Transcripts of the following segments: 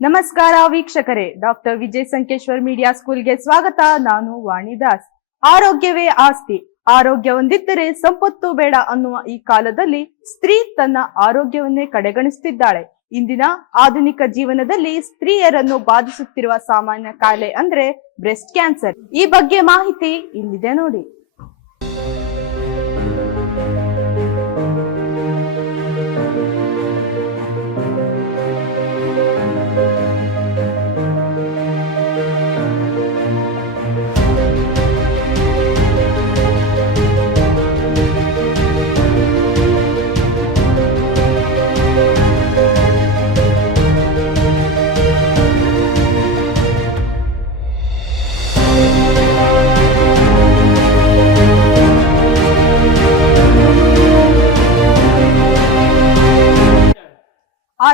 ನಮಸ್ಕಾರ ವೀಕ್ಷಕರೇ, doctor Vijay Sankeshwar media ಸ್ಕೂಲ್ಗೆ ಸ್ವಾಗತ. ನಾನು ವಾಣಿದಾಸ್ ಆರೋಗ್ಯವೇ ಆಸ್ತಿ. ಆರೋಗ್ಯ ಹೊಂದಿದ್ದರೆ ಸಂಪತ್ತು ಬೇಡ ಅನ್ನುವ ಈ ಕಾಲದಲ್ಲಿ ಸ್ತ್ರೀ ತನ್ನ ಆರೋಗ್ಯವನ್ನೇ ಕಡೆಗಣಿಸುತ್ತಿದ್ದಾಳೆ ಇಂದಿನ ಆಧುನಿಕ ಜೀವನದಲ್ಲಿ ಸ್ತ್ರೀಯರನ್ನು ಬಾಧಿಸುತ್ತಿರುವ ಸಾಮಾನ್ಯ ಕಾಯಿಲೆ ಅಂದ್ರೆ ಬ್ರೆಸ್ಟ್ ಕ್ಯಾನ್ಸರ್. ಈ ಬಗ್ಗೆ ಮಾಹಿತಿ ಇಲ್ಲಿದೆ ನೋಡಿ.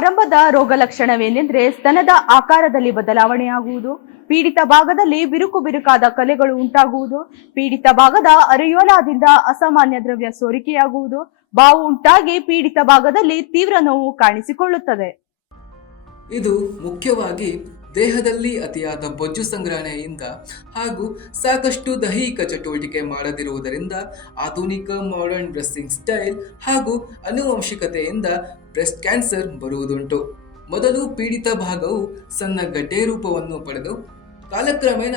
ಆರಂಭದ ರೋಗ ಲಕ್ಷಣವೇನೆಂದ್ರೆ ಸ್ತನದ ಆಕಾರದಲ್ಲಿ ಬದಲಾವಣೆಯಾಗುವುದು, ಪೀಡಿತ ಭಾಗದಲ್ಲಿ ಬಿರುಕು ಬಿರುಕಾದ ಕಲೆಗಳು ಉಂಟಾಗುವುದು, ಪೀಡಿತ ಭಾಗದ ಅರಿಯೋಲಾದಿಂದ ಅಸಾಮಾನ್ಯ ದ್ರವ್ಯ ಸೋರಿಕೆಯಾಗುವುದು, ಬಾವು ಉಂಟಾಗಿ ಪೀಡಿತ ಭಾಗದಲ್ಲಿ ತೀವ್ರ ನೋವು ಕಾಣಿಸಿಕೊಳ್ಳುತ್ತದೆ. ಇದು ಮುಖ್ಯವಾಗಿ ದೇಹದಲ್ಲಿ ಅತಿಯಾದ ಬೊಜ್ಜು ಸಂಗ್ರಹಣೆಯಿಂದ ಹಾಗೂ ಸಾಕಷ್ಟು ದೈಹಿಕ ಚಟುವಟಿಕೆ ಮಾಡದಿರುವುದರಿಂದ ಆಧುನಿಕ ಮಾಡರ್ನ್ ಡ್ರೆಸ್ಸಿಂಗ್ ಸ್ಟೈಲ್ ಹಾಗೂ ಅನುವಂಶಿಕತೆಯಿಂದ ಬ್ರೆಸ್ಟ್ ಕ್ಯಾನ್ಸರ್ ಬರುವುದುಂಟು. ಮೊದಲು ಪೀಡಿತ ಭಾಗವು ಸಣ್ಣ ಗಡ್ಡೆ ರೂಪವನ್ನು ಪಡೆದು, ಕಾಲಕ್ರಮೇಣ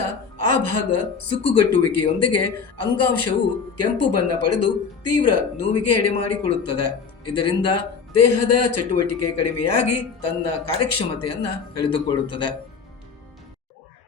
ಆ ಭಾಗ ಸುಕ್ಕುಗಟ್ಟುವಿಕೆಯೊಂದಿಗೆ ಅಂಗಾಂಶವು ಕೆಂಪು ಬಣ್ಣ ಪಡೆದು ತೀವ್ರ ನೋವಿಗೆ ಎಡೆಮಾಡಿಕೊಳ್ಳುತ್ತದೆ. ಇದರಿಂದ ದೇಹದ ಚಟುವಟಿಕೆ ಕಡಿಮೆಯಾಗಿ ತನ್ನ ಕಾರ್ಯಕ್ಷಮತೆಯನ್ನ ಕಳೆದುಕೊಳ್ಳುತ್ತದೆ.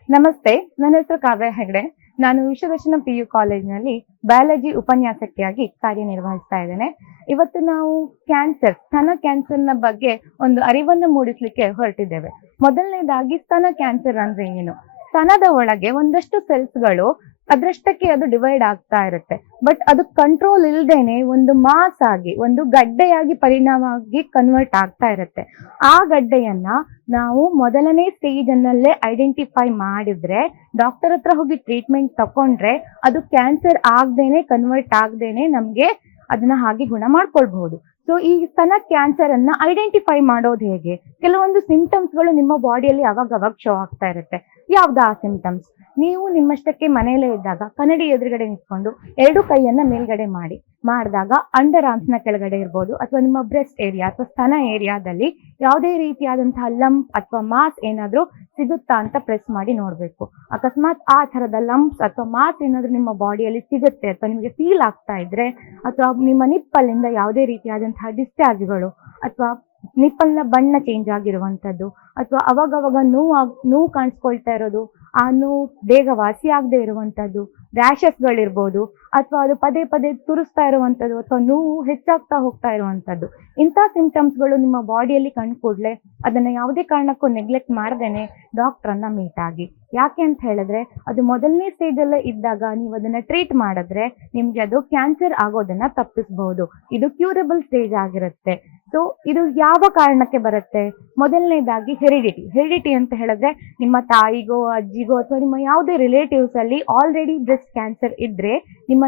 ನಮಸ್ತೆ, ನನ್ನ ಹೆಸರು ಕಾವ್ಯ ಹೆಗಡೆ. ನಾನು ವಿಶ್ವದರ್ಶನ ಪಿ ಯು ಕಾಲೇಜಿನಲ್ಲಿ ಬಯಾಲಜಿ ಉಪನ್ಯಾಸಕಿಯಾಗಿ ಕಾರ್ಯನಿರ್ವಹಿಸ್ತಾ ಇದ್ದೇನೆ. ಇವತ್ತು ನಾವು ಕ್ಯಾನ್ಸರ್ ಸ್ತನ ಕ್ಯಾನ್ಸರ್ನ ಬಗ್ಗೆ ಒಂದು ಅರಿವನ್ನು ಮೂಡಿಸಲಿಕ್ಕೆ ಹೊರಟಿದ್ದೇವೆ. ಮೊದಲನೇದಾಗಿ ಸ್ತನ ಕ್ಯಾನ್ಸರ್ ಅಂದ್ರೆ ಏನು? ಸ್ತನದ ಒಳಗೆ ಒಂದಷ್ಟು ಸೆಲ್ಸ್ಗಳು ಅದರಷ್ಟಕ್ಕೆ ಅದು ಡಿವೈಡ್ ಆಗ್ತಾ ಇರುತ್ತೆ. ಬಟ್ ಅದು ಕಂಟ್ರೋಲ್ ಇಲ್ದೇನೆ ಒಂದು ಮಾಸ್ ಆಗಿ, ಒಂದು ಗಡ್ಡೆಯಾಗಿ ಪರಿಣಾಮ ಆಗಿ ಕನ್ವರ್ಟ್ ಆಗ್ತಾ ಇರುತ್ತೆ. ಆ ಗಡ್ಡೆಯನ್ನ ನಾವು ಮೊದಲನೇ ಸ್ಟೇಜ್ ಅನ್ನಲ್ಲೇ ಐಡೆಂಟಿಫೈ ಮಾಡಿದ್ರೆ ಡಾಕ್ಟರ್ ಹತ್ರ ಹೋಗಿ ಟ್ರೀಟ್ಮೆಂಟ್ ತಕೊಂಡ್ರೆ ಅದು ಕ್ಯಾನ್ಸರ್ ಆಗ್ದೇನೆ ಕನ್ವರ್ಟ್ ಆಗ್ದೇನೆ ನಮ್ಗೆ ಅದನ್ನ ಹಾಗೆ ಗುಣ ಮಾಡ್ಕೊಳ್ಬಹುದು. ಸೊ ಈ ಸ್ತನ ಕ್ಯಾನ್ಸರ್ ಅನ್ನ ಐಡೆಂಟಿಫೈ ಮಾಡೋದು ಹೇಗೆ? ಕೆಲವೊಂದು ಸಿಂಪ್ಟಮ್ಸ್ಗಳು ನಿಮ್ಮ ಬಾಡಿಯಲ್ಲಿ ಅವಾಗ ಅವಾಗ ಶೋ ಆಗ್ತಾ ಇರುತ್ತೆ. ಯಾವ್ದು ಆ ಸಿಂಪ್ಟಮ್ಸ್ ನೀವು ನಿಮ್ಮಷ್ಟಕ್ಕೆ ಮನೆಯಲ್ಲೇ ಇದ್ದಾಗ ಕನ್ನಡಿ ಎದುರುಗಡೆ ನಿಂತ್ಕೊಂಡು ಎರಡು ಕೈಯನ್ನ ಮೇಲ್ಗಡೆ ಮಾಡಿ. ಮಾಡಿದಾಗ ಅಂಡರ್ ಆರ್ಮ್ಸ್ನ ಕೆಳಗಡೆ ಇರ್ಬೋದು, ಅಥವಾ ನಿಮ್ಮ ಬ್ರೆಸ್ಟ್ ಏರಿಯಾ ಅಥವಾ ಸ್ತನ ಏರಿಯಾದಲ್ಲಿ ಯಾವುದೇ ರೀತಿಯಾದಂತಹ ಲಂಪ್ ಅಥವಾ ಮಾಸ್ ಏನಾದ್ರೂ ಸಿಗುತ್ತಾ ಅಂತ ಪ್ರೆಸ್ ಮಾಡಿ ನೋಡಬೇಕು. ಅಕಸ್ಮಾತ್ ಆ ಥರದ ಲಂಪ್ಸ್ ಅಥವಾ ಮಾಸ್ ಏನಾದ್ರೂ ನಿಮ್ಮ ಬಾಡಿಯಲ್ಲಿ ಸಿಗುತ್ತೆ, ಅಥವಾ ನಿಮಗೆ ಫೀಲ್ ಆಗ್ತಾ ಇದ್ರೆ, ಅಥವಾ ನಿಮ್ಮ ನಿಪ್ಪಲ್ಲಿಂದ ಯಾವುದೇ ರೀತಿಯಾದಂತಹ ಡಿಸ್ಚಾರ್ಜ್ಗಳು ಅಥವಾ ನಿಪ್ಪಲ್ನ ಬಣ್ಣ ಚೇಂಜ್ ಆಗಿರುವಂತದ್ದು ಅಥವಾ ಅವಾಗವಾಗ ನೋವು ಆಗ್- ನೋವು ಕಾಣಿಸ್ಕೊಳ್ತಾ ಇರೋದು, ಆ ನೋವು ಬೇಗ ವಾಸಿ ಆಗದೆ ಇರುವಂತದ್ದು ರ್ಯಾಷಸ್ಗಳಿರ್ಬೋದು ಅಥವಾ ಅದು ಪದೇ ಪದೇ ತುರಿಸ್ತಾ ಇರುವಂಥದ್ದು ಅಥವಾ ನೋವು ಹೆಚ್ಚಾಗ್ತಾ ಹೋಗ್ತಾ ಇರುವಂತದ್ದು ಇಂಥ ಸಿಂಟಮ್ಸ್ಗಳು ನಿಮ್ಮ ಬಾಡಿಯಲ್ಲಿ ಕಂಡು ಕೂಡಲೇ ಅದನ್ನ ಯಾವುದೇ ಕಾರಣಕ್ಕೂ ನೆಗ್ಲೆಕ್ಟ್ ಮಾಡ್ದೇನೆ ಡಾಕ್ಟ್ರನ್ನ ಮೀಟ್ ಆಗಿ. ಯಾಕೆ ಅಂತ ಹೇಳಿದ್ರೆ, ಅದು ಮೊದಲನೇ ಸ್ಟೇಜ್ ಅಲ್ಲೇ ಇದ್ದಾಗ ನೀವು ಅದನ್ನ ಟ್ರೀಟ್ ಮಾಡಿದ್ರೆ ನಿಮ್ಗೆ ಅದು ಕ್ಯಾನ್ಸರ್ ಆಗೋದನ್ನ ತಪ್ಪಿಸಬಹುದು ಇದು ಕ್ಯೂರಬಲ್ ಸ್ಟೇಜ್ ಆಗಿರುತ್ತೆ. ಸೊ ಇದು ಯಾವ ಕಾರಣಕ್ಕೆ ಬರುತ್ತೆ? ಮೊದಲನೇದಾಗಿ ಹೆರಿಡಿಟಿ ಹೆರಿಡಿಟಿ ಅಂತ ಹೇಳಿದ್ರೆ ನಿಮ್ಮ ತಾಯಿಗೋ, ಅಜ್ಜಿಗೋ ಅಥವಾ ನಿಮ್ಮ ಯಾವುದೇ ರಿಲೇಟಿವ್ಸ್ ಅಲ್ಲಿ ಆಲ್ರೆಡಿ ಬ್ರೆಸ್ಟ್ ಕ್ಯಾನ್ಸರ್ ಇದ್ರೆ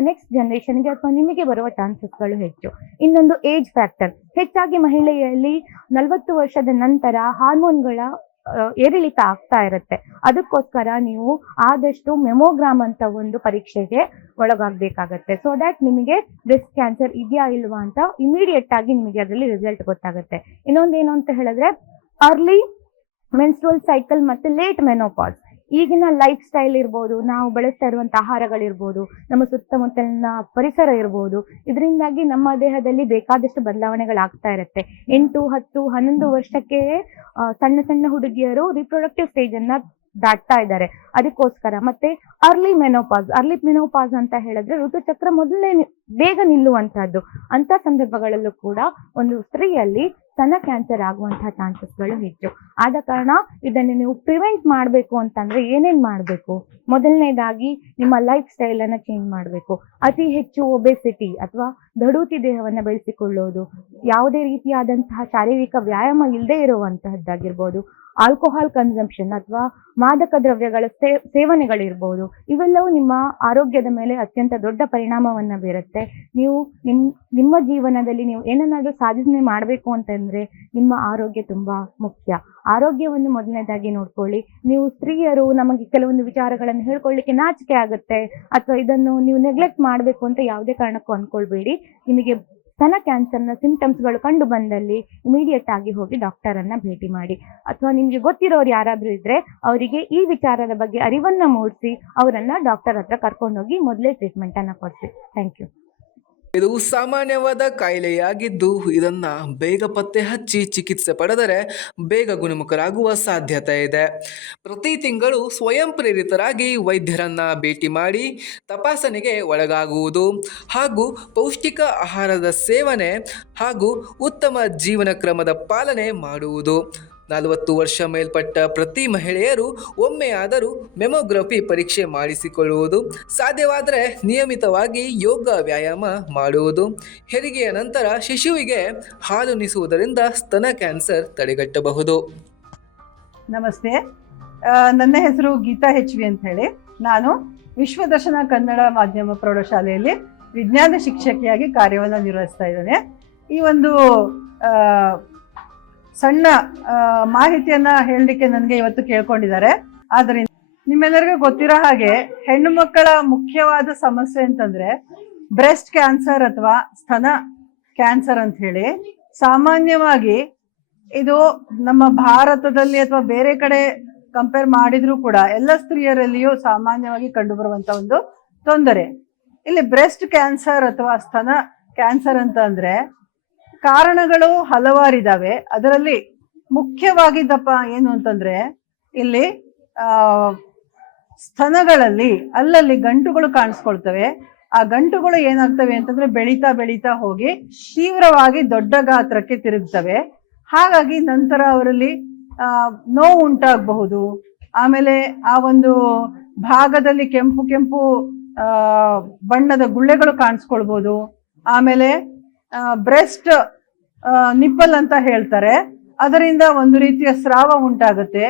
ನೆಕ್ಸ್ಟ್ ಜನರೇಷನ್ಗೆ ಅಥವಾ ನಿಮಗೆ ಬರುವ ಚಾನ್ಸಸ್ಗಳು ಹೆಚ್ಚು. ಇನ್ನೊಂದು ಏಜ್ ಫ್ಯಾಕ್ಟರ್ ಹೆಚ್ಚಾಗಿ ಮಹಿಳೆಯಲ್ಲಿ ನಲವತ್ತು ವರ್ಷದ ನಂತರ ಹಾರ್ಮೋನ್ಗಳ ಏರಿಳಿತ ಆಗ್ತಾ ಇರುತ್ತೆ. ಅದಕ್ಕೋಸ್ಕರ ನೀವು ಆದಷ್ಟು ಮೆಮೋಗ್ರಾಮ್ ಅಂತ ಒಂದು ಪರೀಕ್ಷೆಗೆ ಒಳಗಾಗಬೇಕಾಗತ್ತೆ. ಸೊ ದ್ಯಾಟ್ ನಿಮಗೆ ಬ್ರೆಸ್ಟ್ ಕ್ಯಾನ್ಸರ್ ಇದೆಯಾ ಇಲ್ವಾ ಅಂತ ಇಮಿಡಿಯೇಟ್ ಆಗಿ ನಿಮಗೆ ಅದರಲ್ಲಿ ರಿಸಲ್ಟ್ ಗೊತ್ತಾಗುತ್ತೆ. ಇನ್ನೊಂದೇನು ಅಂತ ಹೇಳಿದ್ರೆ ಅರ್ಲಿ ಮೆನ್ಸ್ಟ್ರಲ್ ಸೈಕಲ್ ಮತ್ತು ಲೇಟ್ ಮೆನೋಪಾಸ್ ಈಗಿನ ಲೈಫ್ ಸ್ಟೈಲ್ ಇರ್ಬೋದು, ನಾವು ಬಳಸ್ತಾ ಇರುವಂತ ಆಹಾರಗಳಿರ್ಬೋದು, ನಮ್ಮ ಸುತ್ತಮುತ್ತಲಿನ ಪರಿಸರ ಇರ್ಬೋದು, ಇದರಿಂದಾಗಿ ನಮ್ಮ ದೇಹದಲ್ಲಿ ಬೇಕಾದಷ್ಟು ಬದಲಾವಣೆಗಳಾಗ್ತಾ ಇರುತ್ತೆ. ಎಂಟು, ಹತ್ತು, ಹನ್ನೊಂದು ವರ್ಷಕ್ಕೆ ಸಣ್ಣ ಸಣ್ಣ ಹುಡುಗಿಯರು ರಿಪ್ರೊಡಕ್ಟಿವ್ ಸ್ಟೇಜ್ ಅನ್ನ ದಾಟ್ತಾ ಇದ್ದಾರೆ. ಅದಕ್ಕೋಸ್ಕರ ಮತ್ತೆ ಅರ್ಲಿ ಮೆನೋಪಾಸ್ ಅರ್ಲಿ ಮೆನೋಪಾಸ್ ಅಂತ ಹೇಳಿದ್ರೆ ಋತುಚಕ್ರ ಮೊದಲೇ ಬೇಗ ನಿಲ್ಲುವಂತಹದ್ದು. ಅಂತ ಸಂದರ್ಭಗಳಲ್ಲೂ ಕೂಡ ಒಂದು ಸ್ತ್ರೀಯಲ್ಲಿ ಸ್ತನ ಕ್ಯಾನ್ಸರ್ ಆಗುವಂತಹ ಚಾನ್ಸಸ್ಗಳು ಹೆಚ್ಚು. ಆದ ಕಾರಣ ಇದನ್ನು ನೀವು ಪ್ರಿವೆಂಟ್ ಮಾಡಬೇಕು ಅಂತಂದ್ರೆ ಏನೇನ್ ಮಾಡಬೇಕು? ಮೊದಲನೇದಾಗಿ ನಿಮ್ಮ ಲೈಫ್ ಸ್ಟೈಲ್ ಅನ್ನ ಚೇಂಜ್ ಮಾಡಬೇಕು. ಅತಿ ಹೆಚ್ಚು ಒಬೆಸಿಟಿ ಅಥವಾ ದಡೂತಿ ದೇಹವನ್ನ ಬೆಳೆಸಿಕೊಳ್ಳೋದು. ಯಾವುದೇ ರೀತಿಯಾದಂತಹ ಶಾರೀರಿಕ ವ್ಯಾಯಾಮ ಇಲ್ಲದೆ ಇರುವಂತಹದ್ದಾಗಿರ್ಬೋದು. ಆಲ್ಕೋಹಾಲ್ ಕನ್ಸಂಪ್ಷನ್ ಅಥವಾ ಮಾದಕ ದ್ರವ್ಯಗಳ ಸೇವನೆಗಳಿರ್ಬೋದು. ಇವೆಲ್ಲವೂ ನಿಮ್ಮ ಆರೋಗ್ಯದ ಮೇಲೆ ಅತ್ಯಂತ ದೊಡ್ಡ ಪರಿಣಾಮವನ್ನ ಬೀರುತ್ತೆ. ನೀವು ನಿಮ್, ನಿಮ್ಮ ಜೀವನದಲ್ಲಿ ನೀವು ಏನನ್ನಾದರೂ ಸಾಧನೆ ಮಾಡಬೇಕು ಅಂತಂದ್ರೆ ನಿಮ್ಮ ಆರೋಗ್ಯ ತುಂಬಾ ಮುಖ್ಯ. ಆರೋಗ್ಯವನ್ನು ಮೊದಲನೇದಾಗಿ ನೋಡ್ಕೊಳ್ಳಿ. ನೀವು ಸ್ತ್ರೀಯರು ನಮಗೆ ಕೆಲವೊಂದು ವಿಚಾರಗಳನ್ನು ಹೇಳ್ಕೊಳ್ಳಿಕ್ಕೆ ನಾಚಿಕೆ ಆಗುತ್ತೆ ಅಥವಾ ಇದನ್ನು ನೀವು ನೆಗ್ಲೆಕ್ಟ್ ಮಾಡಬೇಕು ಅಂತ ಯಾವುದೇ ಕಾರಣಕ್ಕೂ ಅನ್ಕೊಳ್ಬೇಡಿ. ನಿಮಗೆ ಸ್ತನ ಕ್ಯಾನ್ಸರ್ನ ಸಿಂಟಮ್ಸ್ಗಳು ಕಂಡು ಬಂದಲ್ಲಿ ಇಮಿಡಿಯೇಟ್ ಆಗಿ ಹೋಗಿ ಡಾಕ್ಟರ್ ಅನ್ನ ಭೇಟಿ ಮಾಡಿ. ಅಥವಾ ನಿಮಗೆ ಗೊತ್ತಿರೋರು ಯಾರಾದರೂ ಇದ್ರೆ ಅವರಿಗೆ ಈ ವಿಚಾರದ ಬಗ್ಗೆ ಅರಿವನ್ನ ಮೂಡಿಸಿ, ಅವರನ್ನ ಡಾಕ್ಟರ್ ಹತ್ರ ಕರ್ಕೊಂಡೋಗಿ ಮೊದಲೇ ಟ್ರೀಟ್ಮೆಂಟ್ ಅನ್ನ ಕೊಡಿಸಿ. ಥ್ಯಾಂಕ್ ಯು ಇದು ಸಾಮಾನ್ಯವಾದ ಕಾಯಿಲೆಯಾಗಿದ್ದು, ಇದನ್ನ ಬೇಗ ಪತ್ತೆ ಹಚ್ಚಿ ಚಿಕಿತ್ಸೆ ಪಡೆದರೆ ಬೇಗ ಗುಣಮುಖರಾಗುವ ಸಾಧ್ಯತೆ ಇದೆ. ಪ್ರತಿ ತಿಂಗಳು ಸ್ವಯಂ ಪ್ರೇರಿತರಾಗಿ ವೈದ್ಯರನ್ನ ಭೇಟಿ ಮಾಡಿ ತಪಾಸಣೆಗೆ ಒಳಗಾಗುವುದು ಹಾಗೂ ಪೌಷ್ಟಿಕ ಆಹಾರದ ಸೇವನೆ ಹಾಗೂ ಉತ್ತಮ ಜೀವನ ಕ್ರಮದ ಪಾಲನೆ ಮಾಡುವುದು. ನಲವತ್ತು ವರ್ಷ ಮೇಲ್ಪಟ್ಟ ಪ್ರತಿ ಮಹಿಳೆಯರು ಒಮ್ಮೆಯಾದರೂ ಮೆಮೊಗ್ರಫಿ ಪರೀಕ್ಷೆ ಮಾಡಿಸಿಕೊಳ್ಳುವುದು ಸಾಧ್ಯವಾದರೆ ನಿಯಮಿತವಾಗಿ ಯೋಗ ವ್ಯಾಯಾಮ ಮಾಡುವುದು. ಹೆರಿಗೆಯ ನಂತರ ಶಿಶುವಿಗೆ ಹಾಲುಣಿಸುವುದರಿಂದ ಸ್ತನ ಕ್ಯಾನ್ಸರ್ ತಡೆಗಟ್ಟಬಹುದು. ನಮಸ್ತೆ. ನನ್ನ ಹೆಸರು ಗೀತಾ ಹೆಚ್ ವಿ ಅಂತ ಹೇಳಿ. ನಾನು ವಿಶ್ವದರ್ಶನ ಕನ್ನಡ ಮಾಧ್ಯಮ ಪ್ರೌಢಶಾಲೆಯಲ್ಲಿ ವಿಜ್ಞಾನ ಶಿಕ್ಷಕಿಯಾಗಿ ಕಾರ್ಯವನ್ನು ನಿರ್ವಹಿಸ್ತಾ ಇದ್ದೇನೆ. ಈ ಒಂದು ಸಣ್ಣ ಮಾಹಿತಿಯನ್ನ ಹೇಳಲಿಕ್ಕೆ ನನಗೆ ಇವತ್ತು ಕೇಳ್ಕೊಂಡಿದ್ದಾರೆ. ಆದ್ರಿಂದ ನಿಮ್ಮೆಲ್ಲರಿಗೂ ಗೊತ್ತಿರೋ ಹಾಗೆ ಹೆಣ್ಣು ಮಕ್ಕಳ ಮುಖ್ಯವಾದ ಸಮಸ್ಯೆ ಅಂತಂದ್ರೆ ಬ್ರೆಸ್ಟ್ ಕ್ಯಾನ್ಸರ್ ಅಥವಾ ಸ್ತನ ಕ್ಯಾನ್ಸರ್ ಅಂತ ಹೇಳಿ. ಸಾಮಾನ್ಯವಾಗಿ ಇದು ನಮ್ಮ ಭಾರತದಲ್ಲಿ ಅಥವಾ ಬೇರೆ ಕಡೆ ಕಂಪೇರ್ ಮಾಡಿದ್ರು ಕೂಡ ಎಲ್ಲ ಸ್ತ್ರೀಯರಲ್ಲಿಯೂ ಸಾಮಾನ್ಯವಾಗಿ ಕಂಡುಬರುವಂತ ಒಂದು ತೊಂದರೆ. ಇಲ್ಲಿ ಬ್ರೆಸ್ಟ್ ಕ್ಯಾನ್ಸರ್ ಅಥವಾ ಸ್ತನ ಕ್ಯಾನ್ಸರ್ ಅಂತ ಅಂದ್ರೆ ಕಾರಣಗಳು ಹಲವಾರಿದಾವೆ. ಅದರಲ್ಲಿ ಮುಖ್ಯವಾಗಿದ್ದಪ್ಪ ಏನು ಅಂತಂದ್ರೆ, ಇಲ್ಲಿ, ಆ, ಸ್ತನಗಳಲ್ಲಿ ಅಲ್ಲಲ್ಲಿ ಗಂಟುಗಳು ಕಾಣಿಸ್ಕೊಳ್ತವೆ. ಆ ಗಂಟುಗಳು ಏನಾಗ್ತವೆ ಅಂತಂದ್ರೆ ಬೆಳೀತಾ ಬೆಳೀತಾ ಹೋಗಿ ತೀವ್ರವಾಗಿ ದೊಡ್ಡ ಗಾತ್ರಕ್ಕೆ ತಿರುಗ್ತವೆ. ಹಾಗಾಗಿ ನಂತರ ಅವರಲ್ಲಿ ನೋವು ಉಂಟಾಗಬಹುದು. ಆಮೇಲೆ ಆ ಒಂದು ಭಾಗದಲ್ಲಿ ಕೆಂಪು ಕೆಂಪು ಬಣ್ಣದ ಗುಳ್ಳೆಗಳು ಕಾಣಿಸ್ಕೊಳ್ಬಹುದು. ಆಮೇಲೆ ಬ್ರೆಸ್ಟ್ ನಿಪ್ಪಲ್ ಅಂತ ಹೇಳ್ತಾರೆ. ಅದರಿಂದ ಒಂದು ರೀತಿಯ ಸ್ರಾವ ಉಂಟಾಗುತ್ತೆ.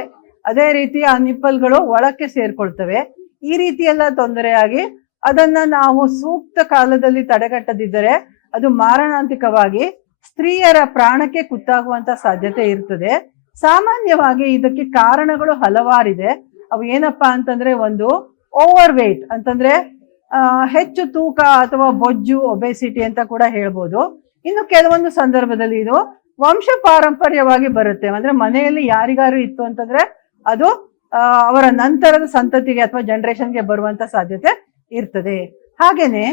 ಅದೇ ರೀತಿ ಆ ನಿಪ್ಪಲ್ಗಳು ಒಳಕ್ಕೆ ಸೇರ್ಕೊಳ್ತವೆ. ಈ ರೀತಿ ಎಲ್ಲ ತೊಂದರೆಯಾಗಿ ಅದನ್ನ ನಾವು ಸೂಕ್ತ ಕಾಲದಲ್ಲಿ ತಡೆಗಟ್ಟದಿದ್ದರೆ ಅದು ಮಾರಣಾಂತಿಕವಾಗಿ ಸ್ತ್ರೀಯರ ಪ್ರಾಣಕ್ಕೆ ಕುತ್ತಾಗುವಂತ ಸಾಧ್ಯತೆ ಇರ್ತದೆ. ಸಾಮಾನ್ಯವಾಗಿ ಇದಕ್ಕೆ ಕಾರಣಗಳು ಹಲವಾರಿದೆ. ಅವು ಏನಪ್ಪಾ ಅಂತಂದ್ರೆ ಒಂದು ಓವರ್ ವೇಟ್ ಅಂತಂದ್ರೆ ಹೆಚ್ಚು ತೂಕ ಅಥವಾ ಬೊಜ್ಜು ಒಬೆಸಿಟಿ ಅಂತ ಕೂಡ ಹೇಳ್ಬೋದು. ಇನ್ನು ಕೆಲವೊಂದು ಸಂದರ್ಭದಲ್ಲಿ ಇದು ವಂಶ ಪಾರಂಪರ್ಯವಾಗಿ ಬರುತ್ತೆ. ಅಂದ್ರೆ ಮನೆಯಲ್ಲಿ ಯಾರಿಗಾರು ಇತ್ತು ಅಂತಂದ್ರೆ ಅದು ಅವರ ನಂತರದ ಸಂತತಿಗೆ ಅಥವಾ ಜನರೇಷನ್ಗೆ ಬರುವಂತ ಸಾಧ್ಯತೆ ಇರ್ತದೆ. ಹಾಗೇನೆ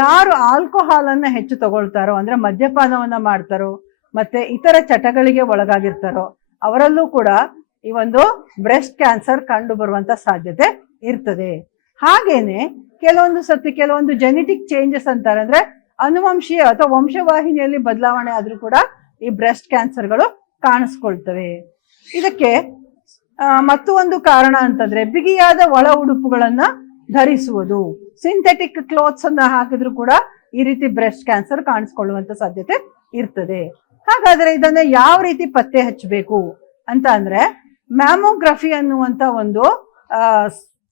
ಯಾರು ಆಲ್ಕೋಹಾಲ್ ಅನ್ನ ಹೆಚ್ಚು ತಗೊಳ್ತಾರೋ, ಅಂದ್ರೆ ಮದ್ಯಪಾನವನ್ನ ಮಾಡ್ತಾರೋ, ಮತ್ತೆ ಇತರ ಚಟಗಳಿಗೆ ಒಳಗಾಗಿರ್ತಾರೋ, ಅವರಲ್ಲೂ ಕೂಡ ಈ ಒಂದು ಬ್ರೆಸ್ಟ್ ಕ್ಯಾನ್ಸರ್ ಕಂಡು ಬರುವಂತ ಸಾಧ್ಯತೆ ಇರ್ತದೆ. ಹಾಗೇನೆ ಕೆಲವೊಂದು ಸತಿ ಕೆಲವೊಂದು ಜೆನೆಟಿಕ್ ಚೇಂಜಸ್ ಅಂತಾರೆ. ಅಂದ್ರೆ ಅನುವಂಶೀಯ ಅಥವಾ ವಂಶವಾಹಿನಿಯಲ್ಲಿ ಬದಲಾವಣೆ ಆದ್ರೂ ಕೂಡ ಈ ಬ್ರೆಸ್ಟ್ ಕ್ಯಾನ್ಸರ್ಗಳು ಕಾಣಿಸ್ಕೊಳ್ತವೆ. ಇದಕ್ಕೆ ಮತ್ತೊಂದು ಕಾರಣ ಅಂತಂದ್ರೆ ಬಿಗಿಯಾದ ಒಳ ಉಡುಪುಗಳನ್ನ ಧರಿಸುವುದು. ಸಿಂಥೆಟಿಕ್ ಕ್ಲೋತ್ಸ್ ಅನ್ನ ಹಾಕಿದ್ರು ಕೂಡ ಈ ರೀತಿ ಬ್ರೆಸ್ಟ್ ಕ್ಯಾನ್ಸರ್ ಕಾಣಿಸ್ಕೊಳ್ಳುವಂತ ಸಾಧ್ಯತೆ ಇರ್ತದೆ. ಹಾಗಾದ್ರೆ ಇದನ್ನ ಯಾವ ರೀತಿ ಪತ್ತೆ ಹಚ್ಚಬೇಕು ಅಂತ ಅಂದ್ರೆ ಮ್ಯಾಮೋಗ್ರಫಿ ಅನ್ನುವಂತ ಒಂದು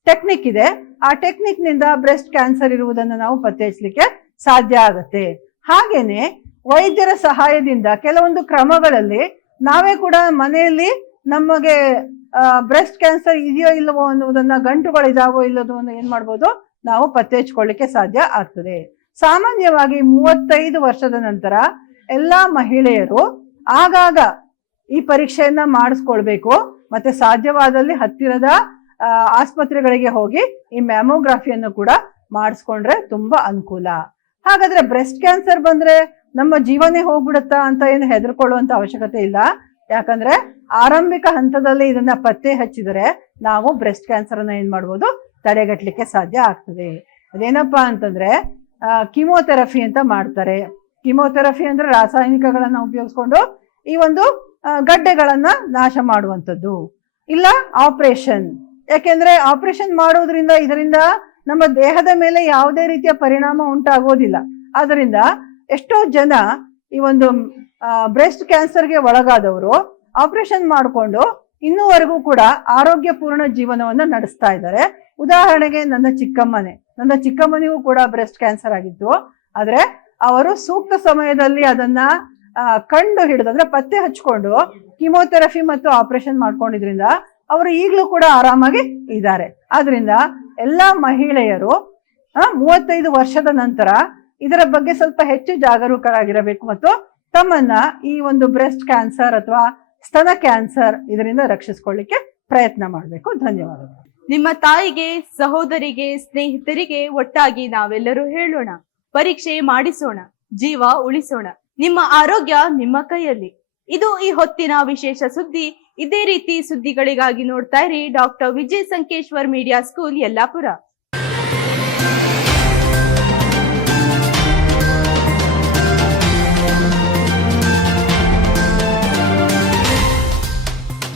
ಟೆಕ್ನಿಕ್ ಇದೆ. ಆ ಟೆಕ್ನಿಕ್ನಿಂದ ಬ್ರೆಸ್ಟ್ ಕ್ಯಾನ್ಸರ್ ಇರುವುದನ್ನು ನಾವು ಪತ್ತೆ ಹಚ್ಚಲಿಕ್ಕೆ ಸಾಧ್ಯ ಆಗುತ್ತೆ. ಹಾಗೇನೆ ವೈದ್ಯರ ಸಹಾಯದಿಂದ ಕೆಲವೊಂದು ಕ್ರಮಗಳಲ್ಲಿ ನಾವೇ ಕೂಡ ಮನೆಯಲ್ಲಿ ನಮಗೆ ಬ್ರೆಸ್ಟ್ ಕ್ಯಾನ್ಸರ್ ಇದೆಯೋ ಇಲ್ಲವೋ ಅನ್ನುವುದನ್ನ, ಗಂಟುಗಳು ಇದಾವೋ ಇಲ್ಲದೋ ಏನ್ ಮಾಡ್ಬೋದು? ನಾವು ಪತ್ತೆ ಹಚ್ಕೊಳ್ಳಿಕ್ಕೆ ಸಾಧ್ಯ ಆಗ್ತದೆ. ಸಾಮಾನ್ಯವಾಗಿ ಮೂವತ್ತೈದು ವರ್ಷದ ನಂತರ ಎಲ್ಲಾ ಮಹಿಳೆಯರು ಆಗಾಗ ಈ ಪರೀಕ್ಷೆಯನ್ನ ಮಾಡಿಸ್ಕೊಳ್ಬೇಕು. ಮತ್ತೆ ಸಾಧ್ಯವಾದಲ್ಲಿ ಹತ್ತಿರದ ಆಸ್ಪತ್ರೆಗಳಿಗೆ ಹೋಗಿ ಈ ಮ್ಯಾಮೋಗ್ರಫಿಯನ್ನು ಕೂಡ ಮಾಡಿಸ್ಕೊಂಡ್ರೆ ತುಂಬಾ ಅನುಕೂಲ. ಹಾಗಾದ್ರೆ ಬ್ರೆಸ್ಟ್ ಕ್ಯಾನ್ಸರ್ ಬಂದ್ರೆ ನಮ್ಮ ಜೀವನೇ ಹೋಗ್ಬಿಡುತ್ತಾ ಅಂತ ಏನು ಹೆದರ್ಕೊಳ್ಳುವಂತ ಅವಶ್ಯಕತೆ ಇಲ್ಲ. ಯಾಕಂದ್ರೆ ಆರಂಭಿಕ ಹಂತದಲ್ಲಿ ಇದನ್ನ ಪತ್ತೆ ಹಚ್ಚಿದರೆ ನಾವು ಬ್ರೆಸ್ಟ್ ಕ್ಯಾನ್ಸರ್ ಅನ್ನ ಏನ್ ಮಾಡ್ಬೋದು? ತಡೆಗಟ್ಟಲಿಕ್ಕೆ ಸಾಧ್ಯ ಆಗ್ತದೆ. ಅದೇನಪ್ಪಾ ಅಂತಂದ್ರೆ ಕಿಮೋಥೆರಫಿ ಅಂತ ಮಾಡ್ತಾರೆ. ಕಿಮೋಥೆರಫಿ ಅಂದ್ರೆ ರಾಸಾಯನಿಕಗಳನ್ನ ಉಪಯೋಗಿಸ್ಕೊಂಡು ಈ ಒಂದು ಗಡ್ಡೆಗಳನ್ನ ನಾಶ ಮಾಡುವಂಥದ್ದು. ಇಲ್ಲ, ಆಪರೇಷನ್. ಯಾಕೆಂದ್ರೆ ಆಪರೇಷನ್ ಮಾಡೋದ್ರಿಂದ ಇದರಿಂದ ನಮ್ಮ ದೇಹದ ಮೇಲೆ ಯಾವುದೇ ರೀತಿಯ ಪರಿಣಾಮ ಉಂಟಾಗೋದಿಲ್ಲ. ಆದ್ದರಿಂದ ಎಷ್ಟೋ ಜನ ಈ ಒಂದು ಬ್ರೆಸ್ಟ್ ಕ್ಯಾನ್ಸರ್ಗೆ ಒಳಗಾದವರು ಆಪರೇಷನ್ ಮಾಡಿಕೊಂಡು ಇನ್ನೂವರೆಗೂ ಕೂಡ ಆರೋಗ್ಯಪೂರ್ಣ ಜೀವನವನ್ನು ನಡೆಸ್ತಾ ಇದ್ದಾರೆ. ಉದಾಹರಣೆಗೆ ನನ್ನ ಚಿಕ್ಕಮ್ಮನೆ. ನನ್ನ ಚಿಕ್ಕಮ್ಮನಿಗೂ ಕೂಡ ಬ್ರೆಸ್ಟ್ ಕ್ಯಾನ್ಸರ್ ಆಗಿತ್ತು. ಆದರೆ ಅವರು ಸೂಕ್ತ ಸಮಯದಲ್ಲಿ ಅದನ್ನ ಕಂಡು ಹಿಡಿದು ಅಂದ್ರೆ ಪತ್ತೆ ಹಚ್ಕೊಂಡು ಕಿಮೋಥೆರಪಿ ಮತ್ತು ಆಪರೇಷನ್ ಮಾಡ್ಕೊಂಡಿದ್ರಿಂದ ಅವರು ಈಗಲೂ ಕೂಡ ಆರಾಮಾಗಿ ಇದ್ದಾರೆ. ಆದ್ರಿಂದ ಎಲ್ಲಾ ಮಹಿಳೆಯರು ಮೂವತ್ತೈದು ವರ್ಷದ ನಂತರ ಇದರ ಬಗ್ಗೆ ಸ್ವಲ್ಪ ಹೆಚ್ಚು ಜಾಗರೂಕರಾಗಿರಬೇಕು ಮತ್ತು ತಮ್ಮನ್ನ ಈ ಒಂದು ಬ್ರೆಸ್ಟ್ ಕ್ಯಾನ್ಸರ್ ಅಥವಾ ಸ್ತನ ಕ್ಯಾನ್ಸರ್ ಇದರಿಂದ ರಕ್ಷಿಸ್ಕೊಳ್ಳಿಕ್ಕೆ ಪ್ರಯತ್ನ ಮಾಡಬೇಕು. ಧನ್ಯವಾದಗಳು. ನಿಮ್ಮ ತಾಯಿಗೆ, ಸಹೋದರಿಗೆ, ಸ್ನೇಹಿತರಿಗೆ ಒಟ್ಟಾಗಿ ನಾವೆಲ್ಲರೂ ಹೇಳೋಣ, ಪರೀಕ್ಷೆ ಮಾಡಿಸೋಣ, ಜೀವ ಉಳಿಸೋಣ. ನಿಮ್ಮ ಆರೋಗ್ಯ ನಿಮ್ಮ ಕೈಯಲ್ಲಿ. ಇದು ಈ ಹೊತ್ತಿನ ವಿಶೇಷ ಸುದ್ದಿ. ಇದೇ ರೀತಿ ಸುದ್ದಿಗಳಿಗಾಗಿ ನೋಡ್ತಾ ಇರಿ doctor Vijay Sankeshwar media school Yellapur.